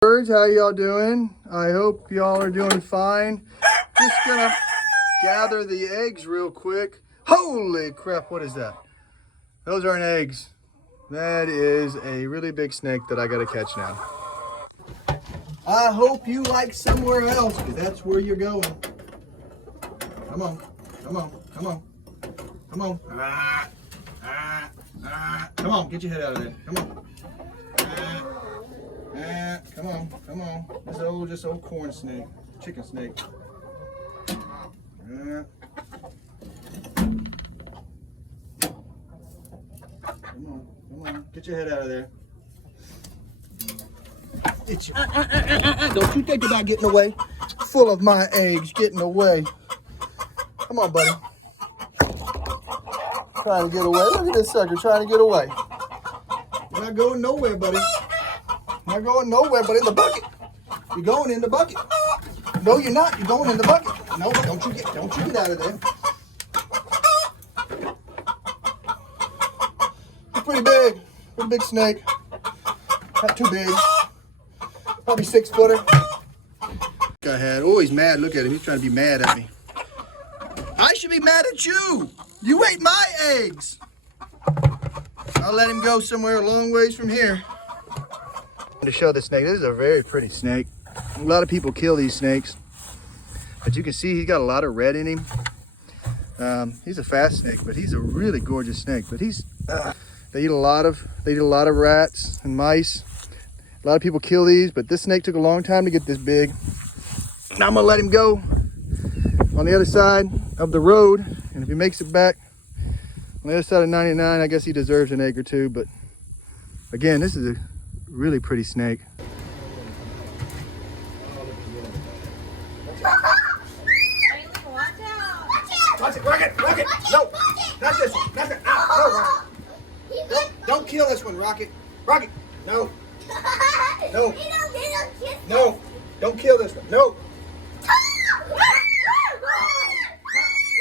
Birds, how y'all doing? I hope y'all are doing fine. Just gonna gather the eggs real quick. Holy crap, what is that? Those aren't eggs. That is a really big snake that I gotta catch now. I hope you like somewhere else, because that's where you're going. Come on, come on, come on, come on. Come on, get your head out of there. Come on. Come on, come on. This old corn snake, chicken snake. Come on, come on. Get your head out of there. Don't you think about getting away? Full of my eggs, getting away. Come on, buddy. Trying to get away. Look at this sucker trying to get away. You're not going nowhere, buddy. Not going nowhere, but in the bucket. You're going in the bucket. No, you're not. You're going in the bucket. No, don't you get out of there. It's pretty big snake. Not too big. Probably 6 footer. I had. Oh, he's mad. Look at him. He's trying to be mad at me. I should be mad at you. You ate my eggs. I'll let him go somewhere a long ways from here. To show the snake, this is a very pretty snake. A lot of people kill these snakes, but you can see he's got a lot of red in him. He's a fast snake, but he's a really gorgeous snake. But they eat a lot of rats and mice. A lot of people kill these, but this snake took a long time to get this big. And I'm gonna let him go on the other side of the road, and if he makes it back on the other side of 99, I guess he deserves an egg or two. But again, this is a really pretty snake. Watch it, Rocket! No, not this one. Not that. Ow, no, Rocket. Don't kill this one, Rocket. Rocket, no. No. No, don't kill this one. No.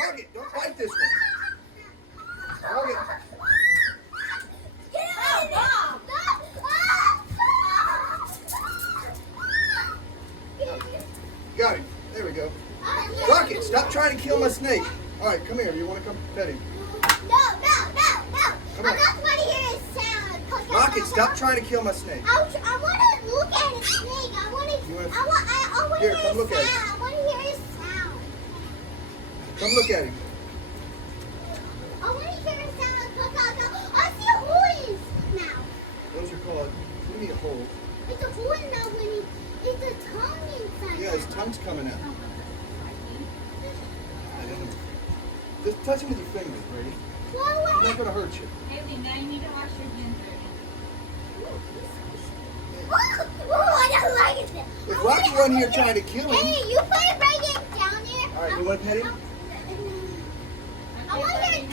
Rocket, don't bite this one. Rocket. Got him. There we go. Rocket, stop trying to kill my snake. All right, come here. You want to come pet him? No. I'm not going to hear his sound. Rocket, stop trying to kill my snake. I want to look at his snake. I want to hear his sound. I want to hear his sound. Come look at him. I want to hear his sound. I see a hole in his mouth. Those are called, what do you mean a hole? It's a hole in his mouth when it's a tongue inside. Yeah, his tongue's coming out. Just touch him with your fingers, Brady. He's not going to hurt you. Haley, now you need to wash your ginger. I don't like it. If Rocky run here trying to kill him. Hey, you put it right down there. All right, you want to pet him? I want to hear it.